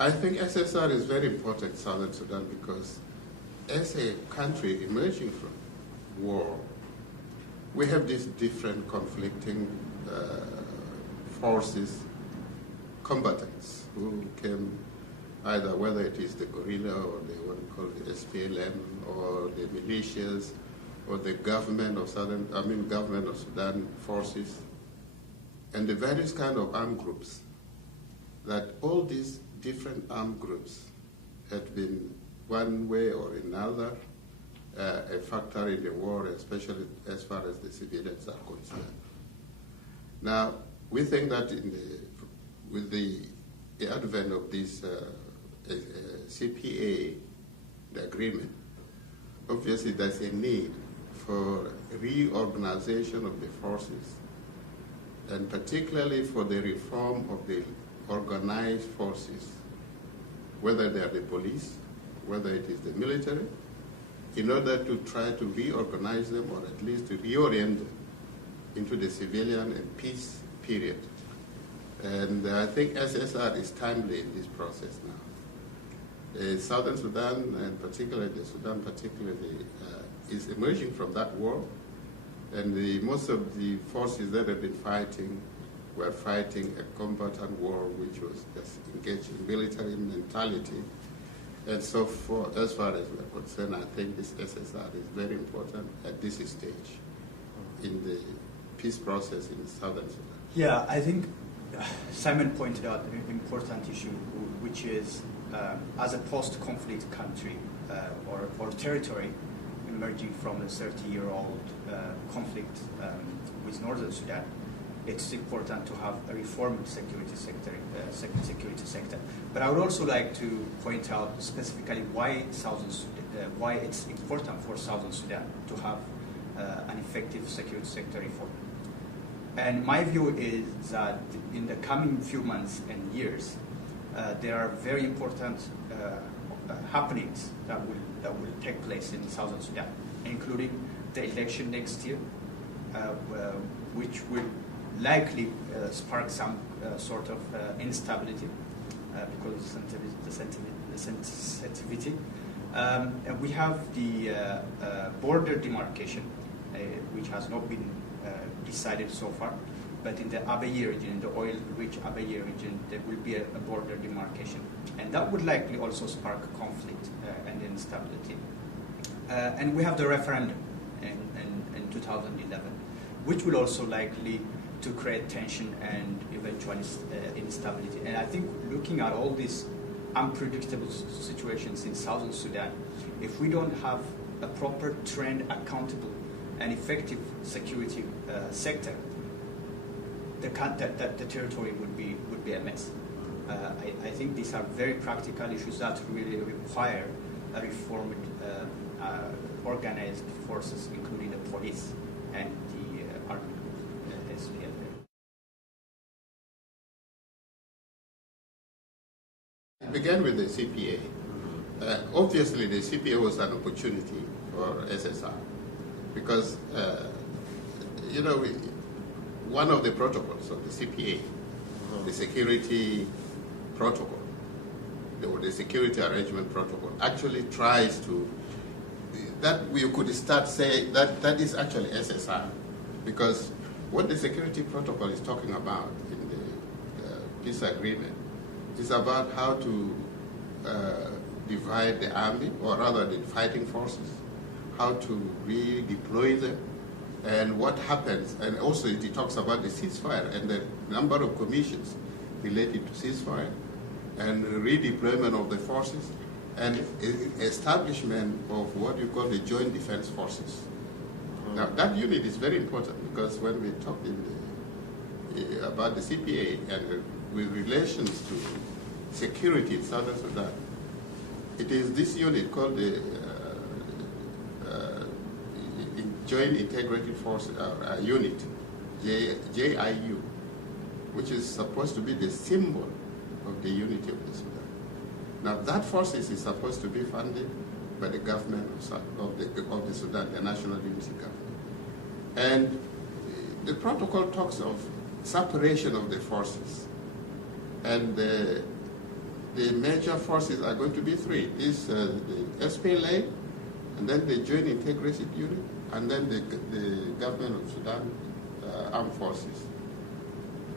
I think SSR is very important in Southern Sudan because as a country emerging from war, we have these different conflicting forces, combatants who came either, whether it is the guerrilla or the what we call the SPLM or the militias or the government of government of Sudan forces and the various kind of armed groups, that all these different armed groups had been one way or another a factor in the war, especially as far as the civilians are concerned. Now, we think that with the advent of this CPA, the agreement, obviously there's a need for reorganization of the forces, and particularly for the reform of the organized forces, whether they are the police, whether it is the military, in order to try to reorganize them or at least to reorient them into the civilian and peace period. And I think SSR is timely in this process now. Southern Sudan, and particularly the Sudan is emerging from that war, and most of the forces that have been fighting were fighting a combatant war which was just engaged in military mentality. And so as far as we're concerned, I think this SSR is very important at this stage in the peace process in Southern Sudan. Yeah, I think Simon pointed out an important issue, which is as a post-conflict country or territory emerging from a 30-year-old conflict with Northern Sudan, it's important to have a reformed security sector. But I would also like to point out specifically why why it's important for Southern Sudan to have an effective security sector reform. And my view is that in the coming few months and years, there are very important happenings that will take place in Southern Sudan, including the election next year, which will likely spark some sort of instability because of the sensitivity. And we have the border demarcation, which has not been decided so far, but in the Abyei region, in the oil-rich Abyei region, there will be a border demarcation. And that would likely also spark conflict and instability. And we have the referendum in 2011, which will also likely to create tension and eventually instability. And I think looking at all these unpredictable situations in Southern Sudan, if we don't have a proper trained, accountable, and effective security sector, the territory would be a mess. I think these are very practical issues that really require a reformed, organized forces, including the police and the army group, SPLM. It began with the CPA. Obviously, the CPA was an opportunity for SSR because, one of the protocols of the CPA, the security protocol, the security arrangement protocol, actually tries to, that we could start saying that is actually SSR, because what the security protocol is talking about in the peace agreement is about how to divide the army, or rather the fighting forces, how to redeploy them, and what happens. And also it talks about the ceasefire and the number of commissions related to ceasefire and redeployment of the forces and establishment of what you call the joint defense forces. Now that unit is very important because when we talk about the CPA and with relations to security in Southern Sudan, it is this unit called the Joint Integrated Force Unit, JIU, which is supposed to be the symbol of the unity of the Sudan. Now that forces is supposed to be funded by the government of the Sudan, the National Unity Government. And the protocol talks of separation of the forces. And the major forces are going to be three. This the SPLA, and then the Joint Integrated Unit, and then the government of Sudan armed forces.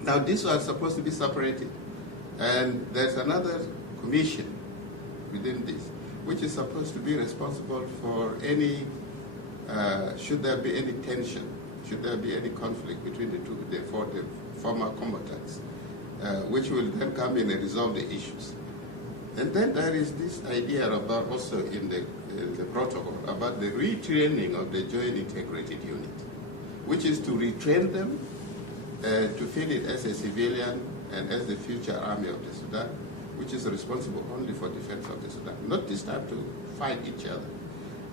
Now, these are supposed to be separated, and there's another commission within this, which is supposed to be responsible for any, should there be any tension, should there be any conflict between the former combatants, which will then come in and resolve the issues. And then there is this idea about also in the protocol about the retraining of the Joint Integrated Unit, which is to retrain them to feel it as a civilian and as the future army of the Sudan, which is responsible only for defense of the Sudan, not this time to fight each other.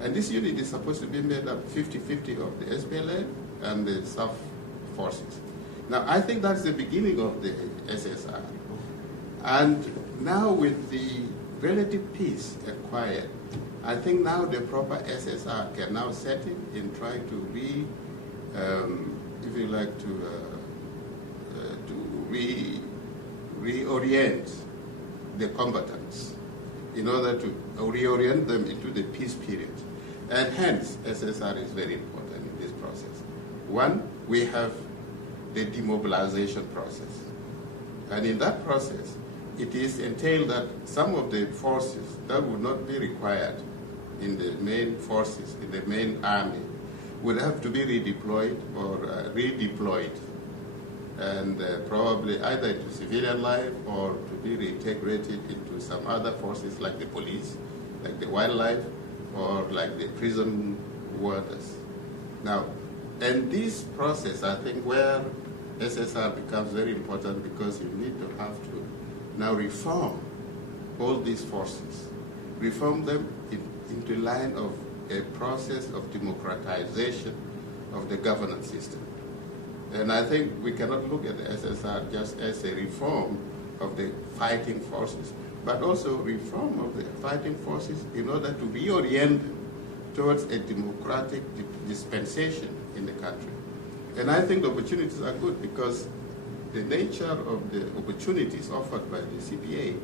And this unit is supposed to be made up 50-50 of the SPLA and the SAF forces. Now, I think that's the beginning of the SSR. And now with the relative peace acquired, I think now the proper SSR can now set in trying to if you like, to reorient the combatants in order to reorient them into the peace period. And hence, SSR is very important in this process. One, we have the demobilization process. And in that process, it is entailed that some of the forces that would not be required in the main forces, in the main army, would have to be redeployed or redeployed, and probably either into civilian life or to be reintegrated into some other forces like the police, like the wildlife, or like the prison warders. Now, and this process, I think, where SSR becomes very important because you need to have to now reform all these forces, reform them into line of a process of democratization of the governance system. And I think we cannot look at the SSR just as a reform of the fighting forces, but also reform of the fighting forces in order to reorient them towards a democratic dispensation in the country. And I think the opportunities are good because the nature of the opportunities offered by the CPA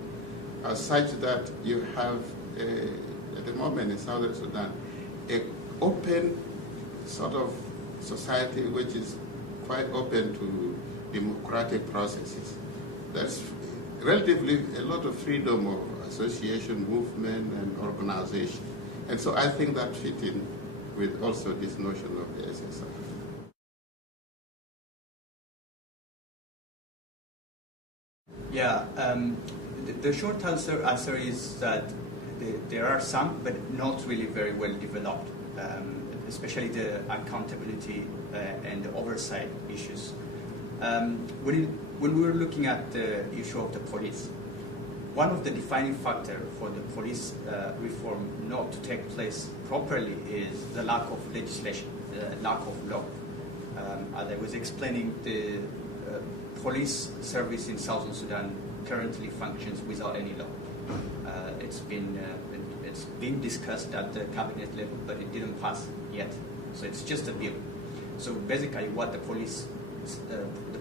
are such that you have, at the moment in Southern Sudan, an open sort of society which is quite open to democratic processes. There's relatively a lot of freedom of association, movement, and organization. And so I think that fit in with also this notion of the SSR. Yeah, the short answer is that there are some, but not really very well developed, especially the accountability and the oversight issues. When we were looking at the issue of the police, one of the defining factors for the police reform not to take place properly is the lack of legislation, the lack of law. As I was explaining, the police service in Southern Sudan currently functions without any law. It's been discussed at the cabinet level, but it didn't pass yet. So it's just a bill. So basically, what the police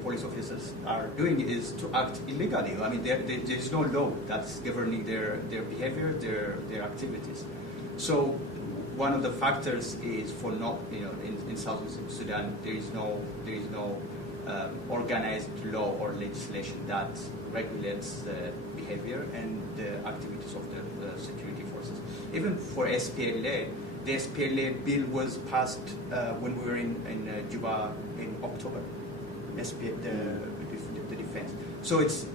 officers are doing is to act illegally. I mean, there's no law that's governing their behavior, their activities. So one of the factors is for not, in Southern Sudan, there is no organized law or legislation that regulates the behavior and the activities of the security forces. Even for SPLA, the SPLA bill was passed when we were in Juba in October, the defense. So it's,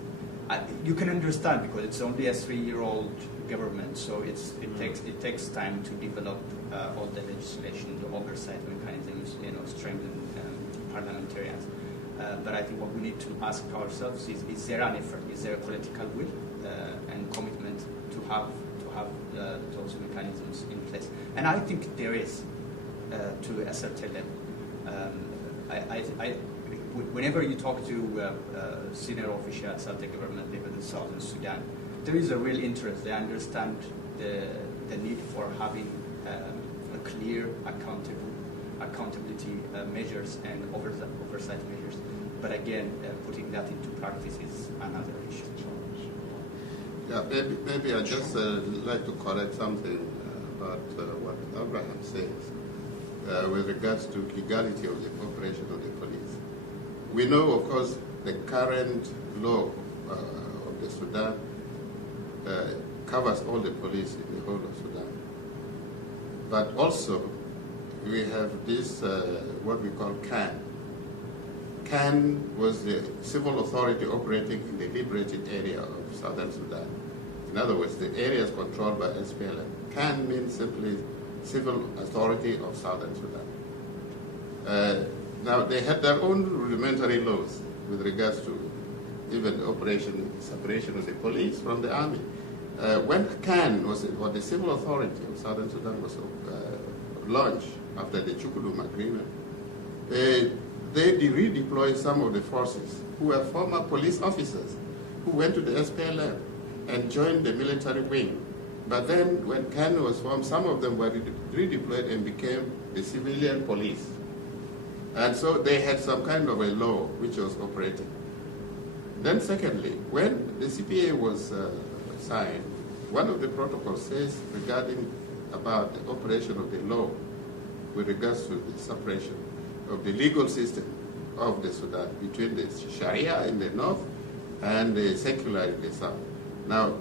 you can understand because it's only a 3-year-old government, so it takes time to develop all the legislation, the oversight mechanisms, strengthen parliamentarians. But I think what we need to ask ourselves is there an effort, is there a political will and commitment to have those mechanisms in place? And I think there is to a certain level. Whenever you talk to senior officials at the government level in Southern Sudan, there is a real interest. They understand the need for having a clear accountability measures and oversight measures. But again, putting that into practice is another issue. Yeah, maybe I just like to correct something about what Abraham says with regards to legality of the operation of the police. We know, of course, the current law of the Sudan covers all the police in the whole of Sudan. But also, we have this, what we call CAN. CAN was the civil authority operating in the liberated area of southern Sudan. In other words, the areas controlled by SPLM. CAN means simply Civil Authority of Southern Sudan. Now, they had their own rudimentary laws with regards to even the operation, separation of the police from the army. When CAN was, or the Civil Authority of Southern Sudan was launched after the Chukudum Agreement, they redeployed some of the forces who were former police officers who went to the SPLM and joined the military wing. But then when CAN was formed, some of them were redeployed and became the civilian police. And so they had some kind of a law which was operating. Then secondly, when the CPA was signed, one of the protocols says regarding about the operation of the law with regards to the separation of the legal system of the Sudan between the Sharia in the north and the secular in the south. Now,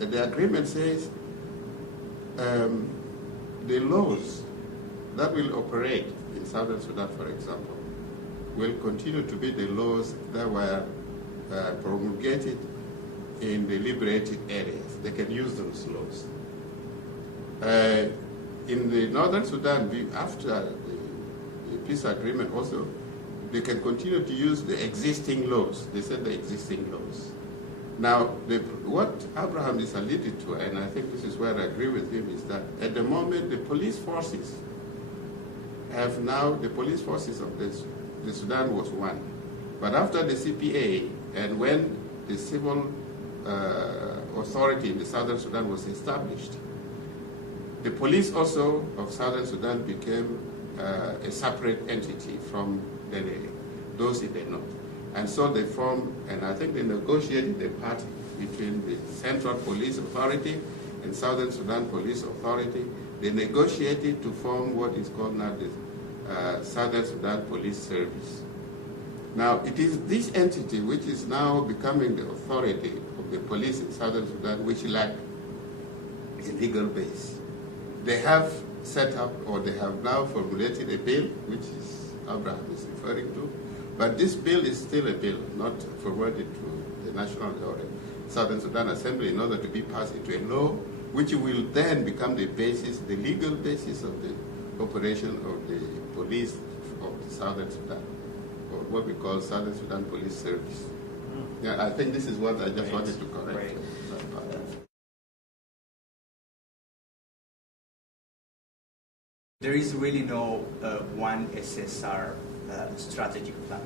the agreement says the laws that will operate in southern Sudan, for example, will continue to be the laws that were promulgated in the liberated areas. They can use those laws. In the northern Sudan, after the peace agreement also, they can continue to use the existing laws. They said the existing laws. Now, what Abraham is alluded to, and I think this is where I agree with him, is that at the moment the police forces have now, the police forces of the Sudan was one. But after the CPA, and when the civil authority in the southern Sudan was established, the police also of southern Sudan became a separate entity from those in the north. And so they formed, and I think they negotiated a party between the Central Police Authority and Southern Sudan Police Authority. They negotiated to form what is called now the Southern Sudan Police Service. Now, it is this entity which is now becoming the authority of the police in Southern Sudan, which lack a legal base. They have set up, or they have now formulated a bill, which is Abraham is referring to, but this bill is still a bill, not forwarded to the National or Southern Sudan Assembly in order to be passed into a law, which will then become the basis, the legal basis of the operation of the police of the Southern Sudan, or what we call Southern Sudan Police Service. Yeah, I think this is what I just wanted to correct. There is really no one SSR strategic plan.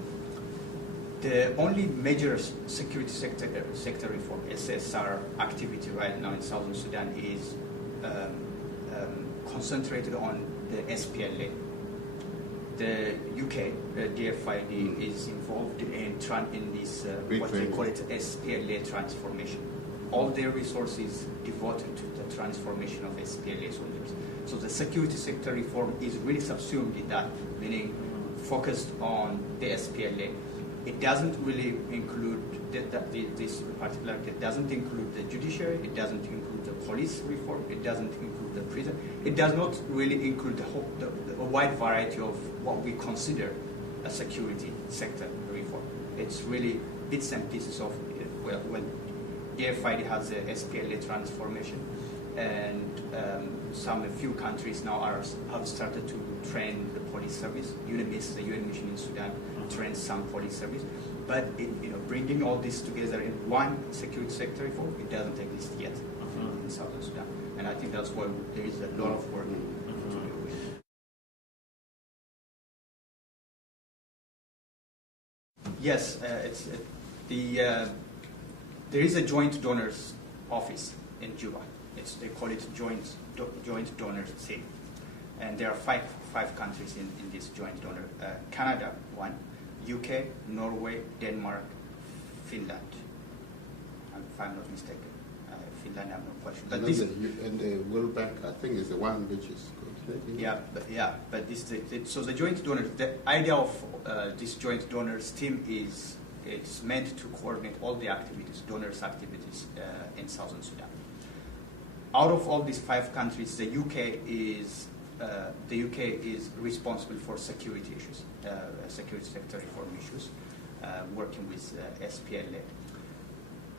The only major security sector reform, SSR activity right now in Southern Sudan is concentrated on the SPLA. The UK, DFID, is involved in this, what they call it, SPLA transformation. All their resources devoted to the transformation of SPLA soldiers. So the security sector reform is really subsumed in that, meaning focused on the SPLA. It doesn't really include this particular, it doesn't include the judiciary, it doesn't include the police reform, it doesn't include the prison. It does not really include a wide variety of what we consider a security sector reform. It's really bits and pieces of, well, when DFID has the SPLA transformation, and a few countries now have started to train the police service. UNMISS, the UN mission in Sudan, trains some police service. But bringing all this together in one security sector reform, it doesn't exist yet in Southern Sudan. And I think that's why there is a lot of work to do with. Yes, there is a joint donors office in Juba. They call it joint donor team, and there are five countries in this joint donor: Canada, one; UK, Norway, Denmark, Finland, if I'm not mistaken. Finland, I'm not quite sure. But and the World Bank, I think, is the one which is good. But so the joint donors, the idea of this joint donors team is it's meant to coordinate all the activities, donors' activities in Southern Sudan. Out of all these 5 countries, the UK is responsible for security issues, security sector reform issues, working with SPLA.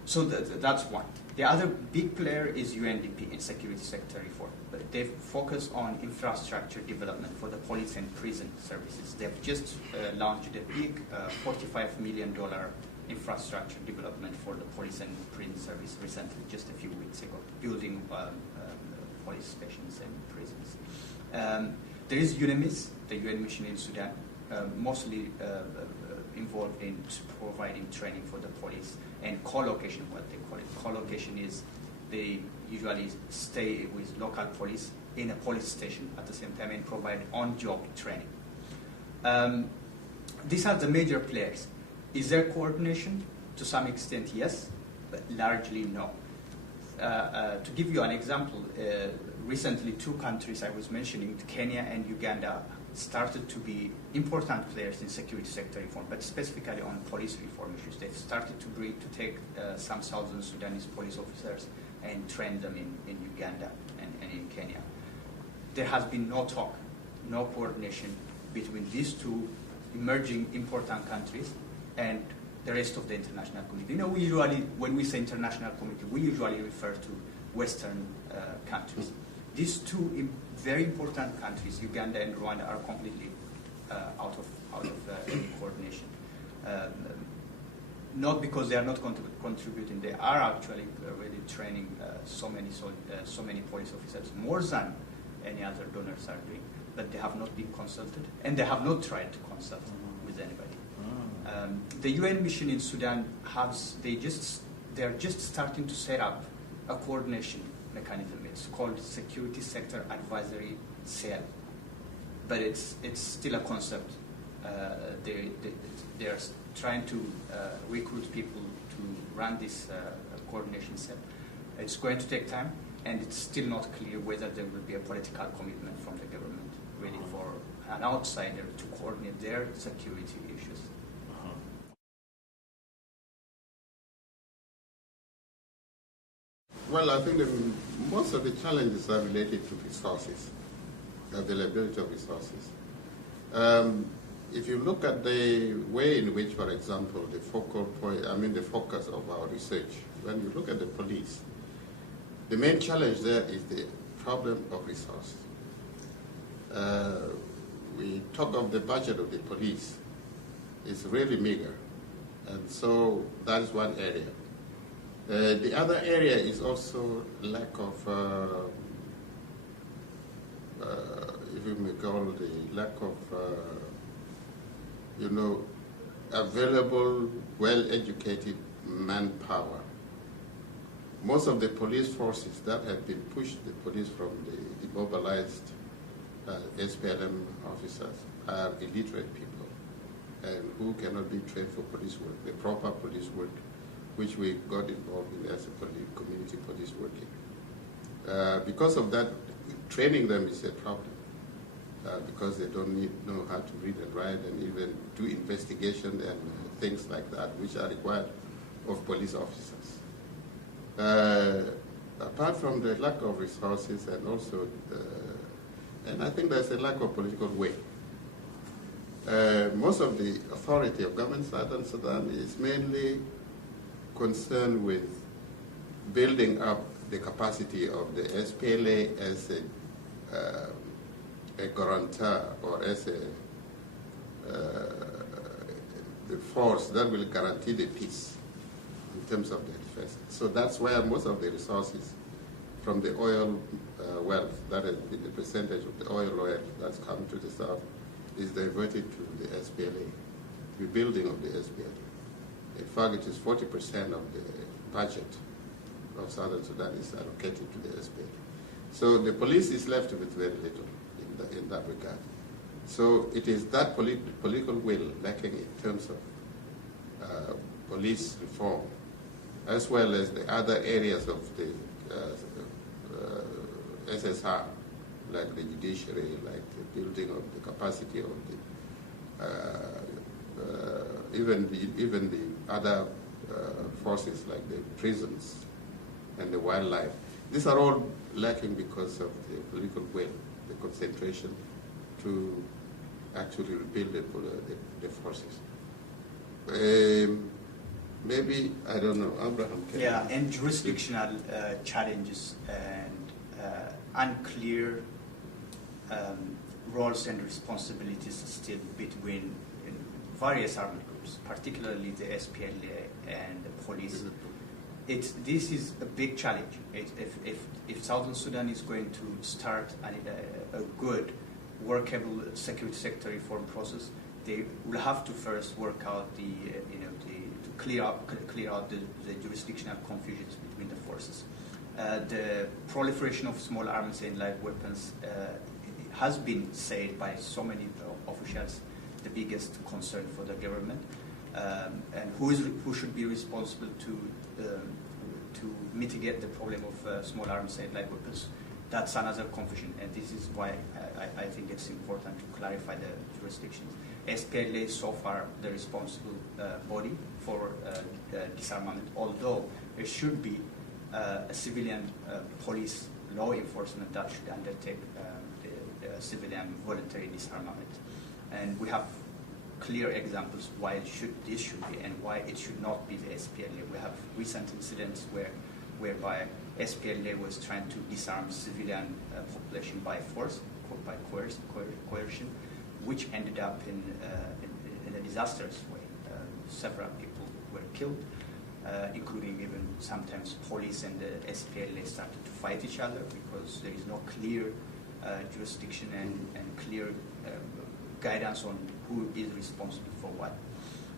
So that's one. The other big player is UNDP in security sector reform. But they focus on infrastructure development for the police and prison services. They've just launched a big $45 million infrastructure development for the police and prison service recently, just a few weeks ago, building police stations and prisons. There is UNMISS, the UN mission in Sudan, mostly involved in providing training for the police, and co-location, what they call it. Co-location is they usually stay with local police in a police station at the same time and provide on-job training. These are the major players. Is there coordination? To some extent, yes, but largely no. To give you an example, recently 2 countries I was mentioning, Kenya and Uganda, started to be important players in security sector reform, but specifically on police reform issues. They've started to take some Southern Sudanese police officers and train them in Uganda and in Kenya. There has been no talk, no coordination between these 2 emerging important countries and the rest of the international community. You know, we usually, when we say international community, we usually refer to Western countries. These 2 very important countries, Uganda and Rwanda, are completely out of any coordination. Not because they are not contributing; they are actually really training so many police officers, more than any other donors are doing. But they have not been consulted, and they have not tried to consult with anybody. The UN mission in Sudan they are just starting to set up a coordination mechanism. It's called Security Sector Advisory Cell, but it's still a concept. They are trying to recruit people to run this coordination cell. It's going to take time, and it's still not clear whether there will be a political commitment from the government, really, for an outsider to coordinate their security issues. Well, I think most of the challenges are related to resources, availability of resources. If you look at the way in which, for example, the focus of our research, when you look at the police, the main challenge there is the problem of resources. We talk of the budget of the police. It's really meager, and so that is one area. The other area is also lack of, if you may call it the lack of, available, well-educated manpower. Most of the police forces that have been pushed, the police from the immobilized SPLM officers, are illiterate people and who cannot be trained for police work, the proper police work, which we got involved in as a community police working. Because of that, training them is a problem because they don't know how to read and write and even do investigation and things like that, which are required of police officers. Apart from the lack of resources and also, and I think there's a lack of political will. Most of the authority of government Southern Sudan is mainly concerned with building up the capacity of the SPLA as a guarantor or as the force that will guarantee the peace in terms of the defense. So that's where most of the resources from the oil wealth, that is the percentage of the oil wealth that's come to the south, is diverted to the SPLA, rebuilding of the SPLA. In fact, it is 40% of the budget of Southern Sudan is allocated to the SPLA. So the police is left with very little in that regard. So it is that political will lacking in terms of police reform, as well as the other areas of the SSR, like the judiciary, like the building of the capacity of the even the other forces like the prisons and the wildlife. These are all lacking because of the political will, the concentration to actually rebuild the forces. Maybe, I don't know, Abraham can... Yeah, and jurisdictional challenges and unclear roles and responsibilities still between various armed groups, particularly the SPLA and the police. This is a big challenge. If Southern Sudan is going to start a good, workable security sector reform process, they will have to first work out to clear out the jurisdictional confusions between the forces. The proliferation of small arms and live weapons has been said by so many officials the biggest concern for the government, and who should be responsible to mitigate the problem of small arms and live weapons. That's another confusion, and this is why I think it's important to clarify the jurisdictions. SPLA is so far the responsible body for disarmament, although there should be a civilian police law enforcement that should undertake the civilian voluntary disarmament. And we have clear examples why this should be and why it should not be the SPLA. We have recent incidents whereby SPLA was trying to disarm civilian population by force, by coercion, which ended up in a disastrous way. Several people were killed, including even sometimes police and the SPLA started to fight each other because there is no clear jurisdiction and clear guidance on who is responsible for what.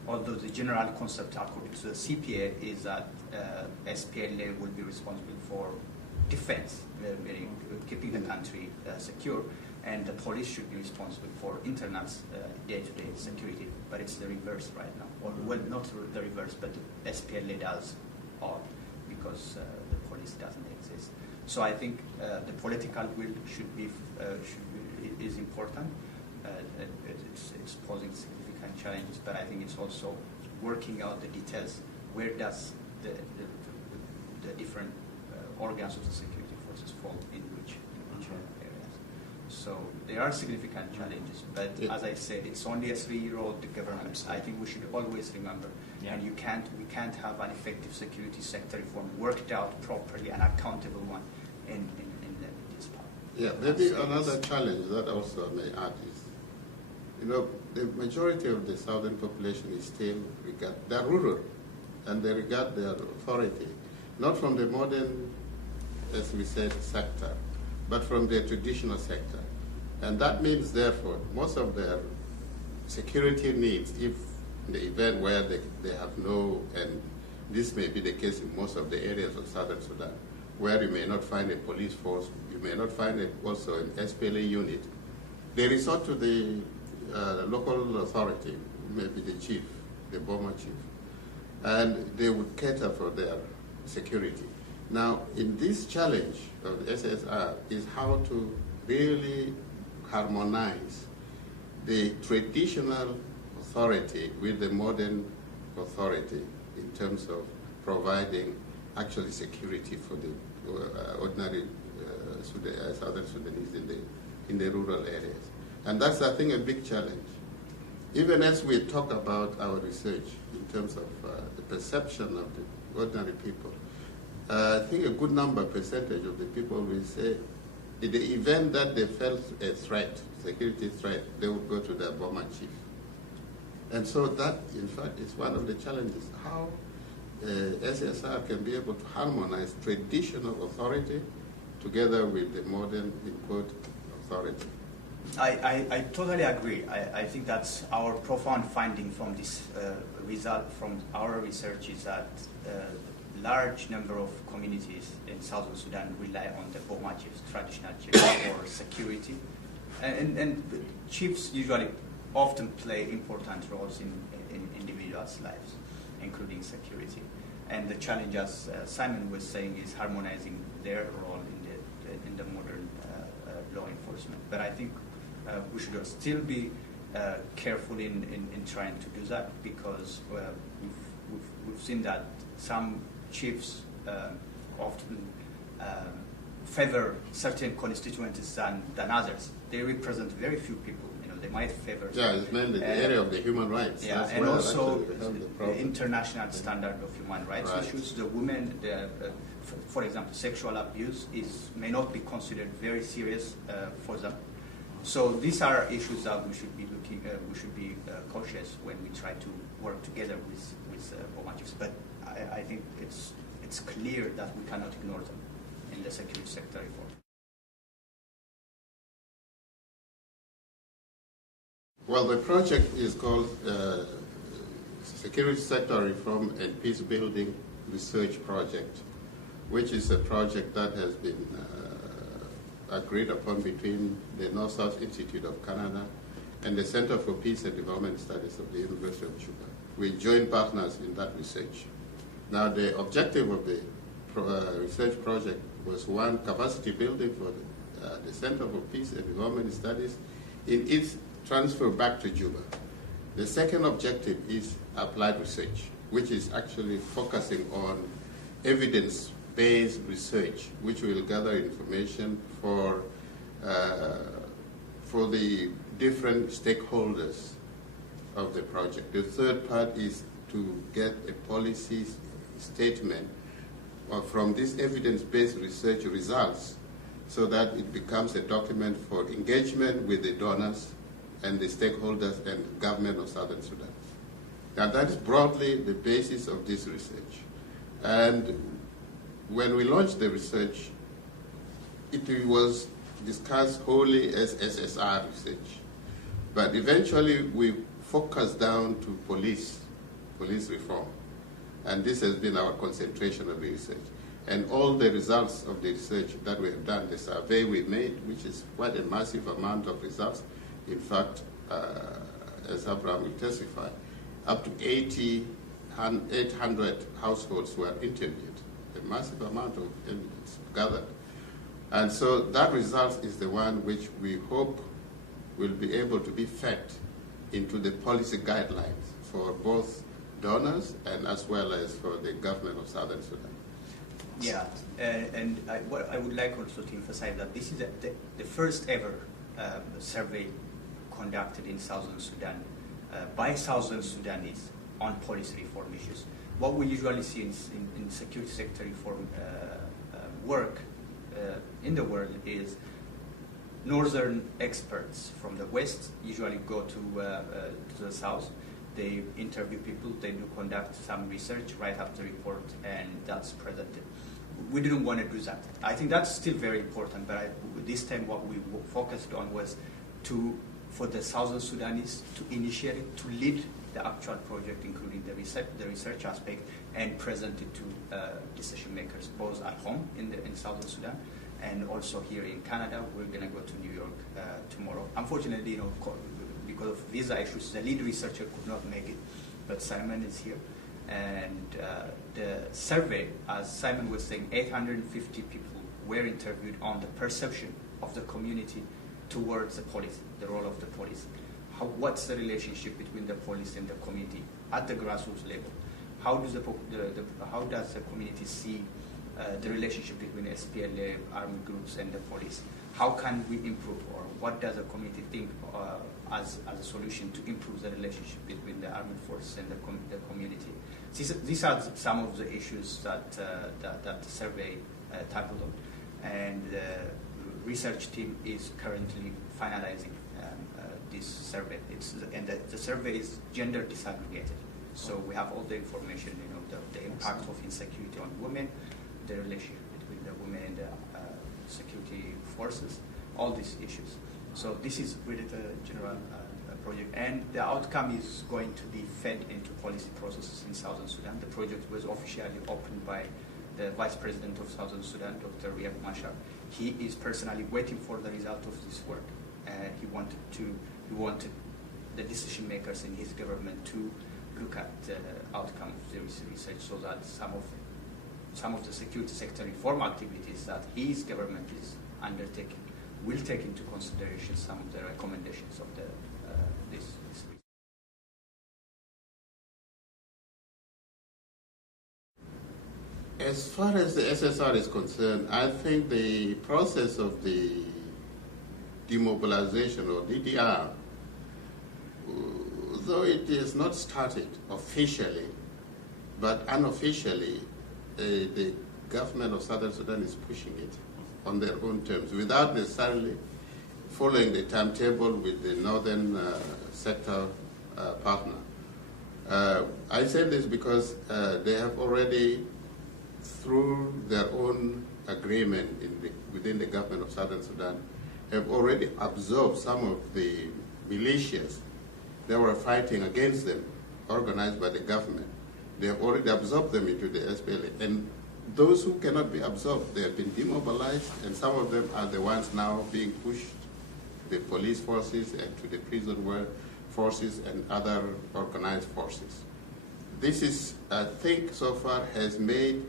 Although the general concept according to the CPA is that SPLA will be responsible for defense, meaning keeping the country secure, and the police should be responsible for internal day-to-day security. But it's the reverse right now. Or, well, not the reverse, but the SPLA does all because the police doesn't exist. So I think the political will is important. It's posing significant challenges, but I think it's also working out the details. Where does the different organs of the security forces fall in which areas? So there are significant challenges, but as I said, it's only a 3-year-old government. I think we should always remember, and we can't have an effective security sector reform worked out properly, an accountable one in this part. Yeah, maybe another challenge that also I may add is, the majority of the southern population is still they're rural, and they regard their authority not from the modern, as we said, sector, but from the traditional sector. And that means, therefore, most of their security needs, if in the event where they have no, and this may be the case in most of the areas of southern Sudan, where you may not find a police force, you may not find also an SPLA unit, they resort to the local authority, maybe the chief, the Boma chief, and they would cater for their security. Now, in this challenge of the SSR is how to really harmonize the traditional authority with the modern authority in terms of providing actually security for the ordinary Southern Sudanese in the rural areas. And that's, I think, a big challenge. Even as we talk about our research in terms of the perception of the ordinary people, I think a good percentage of the people will say, in the event that they felt a threat, security threat, they would go to their Boma chief. And so that, in fact, is one of the challenges, how SSR can be able to harmonize traditional authority together with the modern, in quote, authority. I totally agree. I think that's our profound finding from this result from our research is that large number of communities in Southern Sudan rely on the Boma chiefs, traditional chiefs, for security. And chiefs usually often play important roles in individuals' lives, including security. And the challenge, as Simon was saying, is harmonizing their role in the modern law enforcement. But I think we should still be careful in trying to do that, because we've seen that some chiefs often favor certain constituencies than others. They represent very few people. They might favor. Yeah, it's mainly the area of the human rights. Yeah, that's and also the international standard of human rights issues. The women, for example, sexual abuse may not be considered very serious for them. So these are issues that we should be cautious when we try to work together with Boma chiefs. But I think it's clear that we cannot ignore them in the security sector reform. Well, the project is called Security Sector Reform and Peace Building Research Project, which is a project that has been agreed upon between the North-South Institute of Canada and the Center for Peace and Development Studies of the University of Juba. We join partners in that research. Now, the objective of the research project was, one, capacity building for the Center for Peace and Development Studies in its transfer back to Juba. The second objective is applied research, which is actually focusing on evidence-based research, which will gather information for the different stakeholders of the project. The third part is to get a policy statement from these evidence-based research results, so that it becomes a document for engagement with the donors and the stakeholders and government of Southern Sudan. Now, that is broadly the basis of this research. And when we launched the research, it was discussed wholly as SSR research. But eventually, we focused down to police reform. And this has been our concentration of the research. And all the results of the research that we have done, the survey we made, which is quite a massive amount of results. In fact, as Abraham will testify, up to 800 households were interviewed, a massive amount of evidence gathered. And so that result is the one which we hope will be able to be fed into the policy guidelines for both donors and as well as for the government of Southern Sudan. Yeah, and what I would like also to emphasize that this is the first ever survey conducted in Southern Sudan by Southern Sudanese on policy reform issues. What we usually see in security sector reform work in the world is northern experts from the west usually go to the south. They interview people, they do conduct some research, write up the report, and that's presented. We didn't want to do that. I think that's still very important, but this time what we focused on was for the Southern Sudanese to initiate it, to lead the actual project, including the research aspect, and present it to decision makers, both at home in Southern Sudan, and also here in Canada. We're going to go to New York tomorrow. Unfortunately, because of visa issues, the lead researcher could not make it, but Simon is here. And the survey, as Simon was saying, 850 people were interviewed on the perception of the community towards the police, the role of the police. What's the relationship between the police and the community at the grassroots level? How does the community see the relationship between SPLA, armed groups, and the police? How can we improve, or what does the community think as a solution to improve the relationship between the armed forces and the community? These are some of the issues that the survey tackled on, and the research team is currently finalizing this survey. The survey is gender disaggregated, so we have all the information, the impact of insecurity on women, the relationship between the women and the security forces, all these issues. So this is really the general project, and the outcome is going to be fed into policy processes in Southern Sudan. The project was officially opened by the Vice President of Southern Sudan, Dr. Riek Machar. He is personally waiting for the result of this work. He wanted the decision makers in his government to look at the outcome of the research, so that some of some of the security sector reform activities that his government is undertaking will take into consideration some of the recommendations of this. As far as the SSR is concerned, I think the process of the demobilization or DDR, though it is not started officially, but unofficially, the government of Southern Sudan is pushing it on their own terms without necessarily following the timetable with the northern sector partner. I say this because they have already, through their own agreement within the government of Southern Sudan, have already absorbed some of the militias that were fighting against them, organized by the government. They have already absorbed them into the SPLA. And those who cannot be absorbed, they have been demobilized, and some of them are the ones now being pushed to the police forces and to the prison forces and other organized forces. This is, I think, so far has made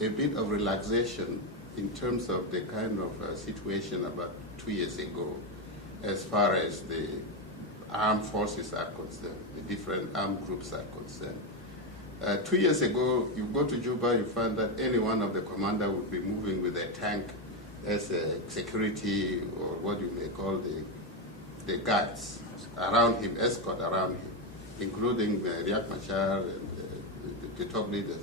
a bit of relaxation in terms of the kind of situation about 2 years ago, as far as the armed forces are concerned, the different armed groups are concerned. 2 years ago, you go to Juba, you find that any one of the commander would be moving with a tank as a security, or what you may call the guards around him, escort around him, including Riek Machar and the top leaders.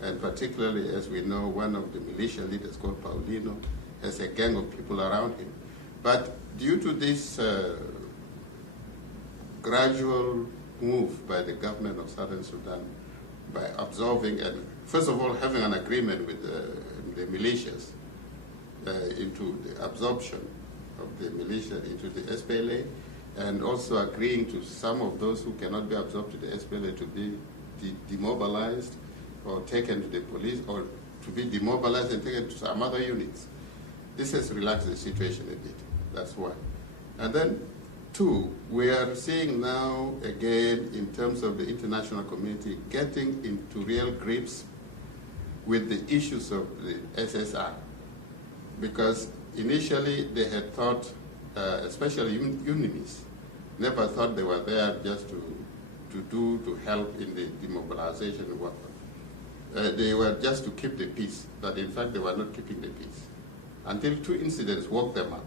And particularly, as we know, one of the militia leaders called Paulino has a gang of people around him. But due to this gradual move by the government of Southern Sudan, by absorbing and, first of all, having an agreement with the militias into the absorption of the militia into the SPLA, and also agreeing to some of those who cannot be absorbed to the SPLA to be demobilized or taken to the police, or to be demobilized and taken to some other units. This has relaxed the situation a bit. That's one. And then, two, we are seeing now, again, in terms of the international community, getting into real grips with the issues of the SSR. Because initially they had thought, especially UNIMIS, never thought they were there just to help in the demobilization and whatnot. They were just to keep the peace, but in fact they were not keeping the peace. Until two incidents woke them up.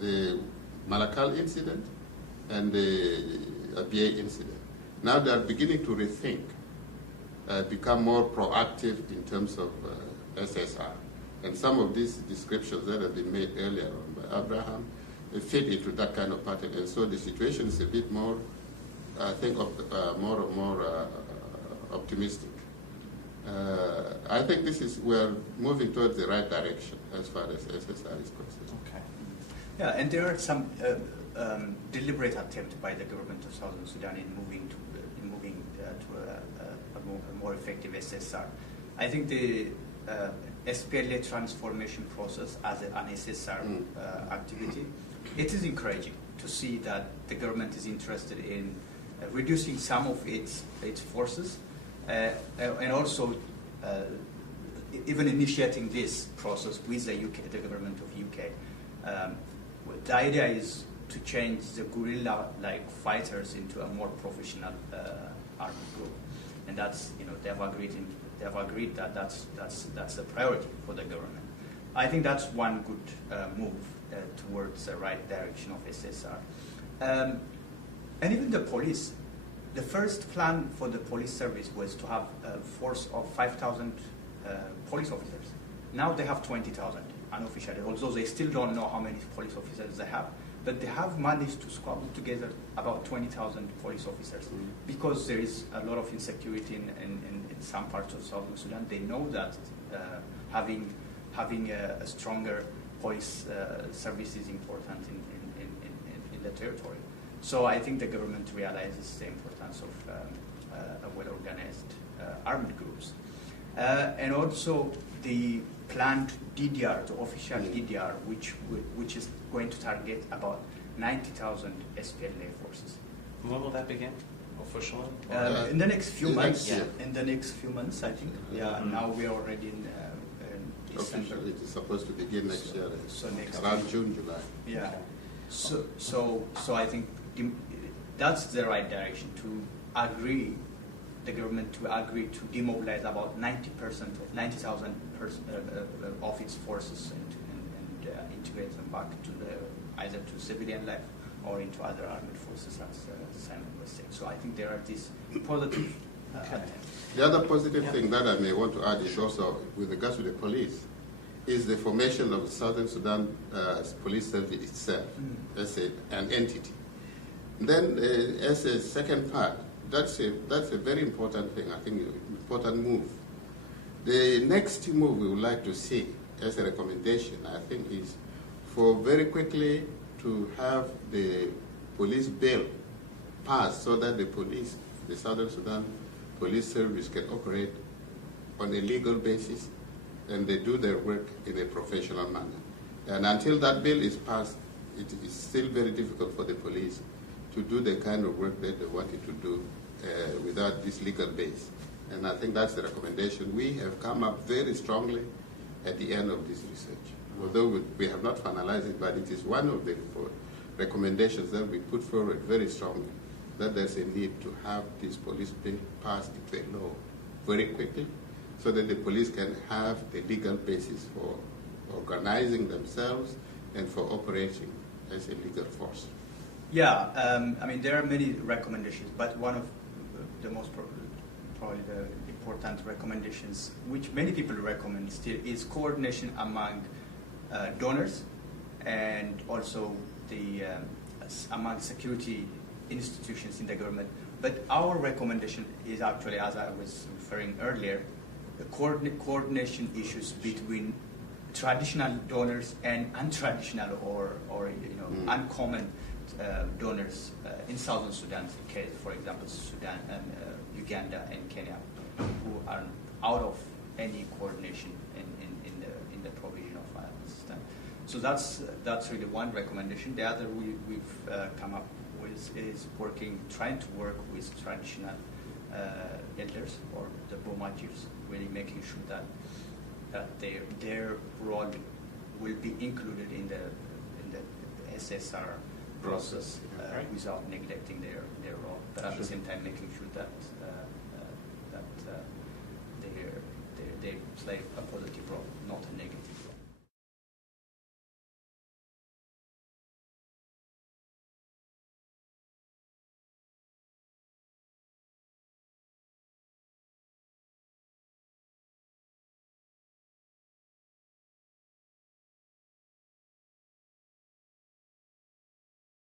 The Malakal incident and the Abyei incident. Now they are beginning to rethink, become more proactive in terms of SSR. And some of these descriptions that have been made earlier on by Abraham fit into that kind of pattern. And so the situation is a bit more, I think, more and more optimistic. I think we're moving towards the right direction as far as SSR is concerned. Okay. Yeah, and there are some deliberate attempts by the government of Southern Sudan in moving to a more effective SSR. I think the SPLA transformation process as an SSR activity, it is encouraging to see that the government is interested in reducing some of its forces, and also even initiating this process with the government of UK. The idea is to change the guerrilla-like fighters into a more professional armed group, and that's, they have agreed that that's a priority for the government. I think that's one good move towards the right direction of SSR, and even the police. The first plan for the police service was to have a force of 5,000 police officers. Now they have 20,000 unofficially, although they still don't know how many police officers they have. But they have managed to squabble together about 20,000 police officers because there is a lot of insecurity in some parts of Southern Sudan. They know that having a stronger police service is important in the territory. So I think the government realizes the importance of well-organized armed groups. And also the planned DDR, the official DDR, which is going to target about 90,000 SPLA forces. When will that begin? officially? In the next few months. year. In the next few months, I think. Yeah. Now we are already in December. Officially, it is supposed to begin next year, So next around year. June, July. Yeah. So I think that's the right direction to agree, the government to agree to demobilize about 90,000 of its forces and integrate them back to either to civilian life or into other armed forces, as Simon was saying. So I think there are these positive. The other positive thing that I may want to add is also with regards to the police, is the formation of Southern Sudan Police Service itself as an entity. Then as a second part, that's a very important thing, I think, important move. The next move we would like to see as a recommendation, I think, is for very quickly to have the police bill passed so that the Southern Sudan Police Service can operate on a legal basis and they do their work in a professional manner. And until that bill is passed, it is still very difficult for the police to do the kind of work that they wanted to do without this legal base. And I think that's the recommendation. We have come up very strongly at the end of this research. Although we have not finalized it, but it is one of the recommendations that we put forward very strongly, that there's a need to have this police bill passed into law very quickly so that the police can have the legal basis for organizing themselves and for operating as a legal force. Yeah, I mean, there are many recommendations, but one of the most probably the important recommendations, which many people recommend still, is coordination among donors and also among security institutions in the government. But our recommendation is actually, as I was referring earlier, the coordination issues between traditional donors and untraditional or uncommon donors in Southern Sudan's case, for example, Sudan and Uganda and Kenya, who are out of any coordination in the provision of assistance. So that's really one recommendation. The other we've come up with is trying to work with traditional elders or the Bomajirs, really making sure that their role will be included in the SSR process without neglecting their role, but at the same time making sure that they play a positive role, not a negative.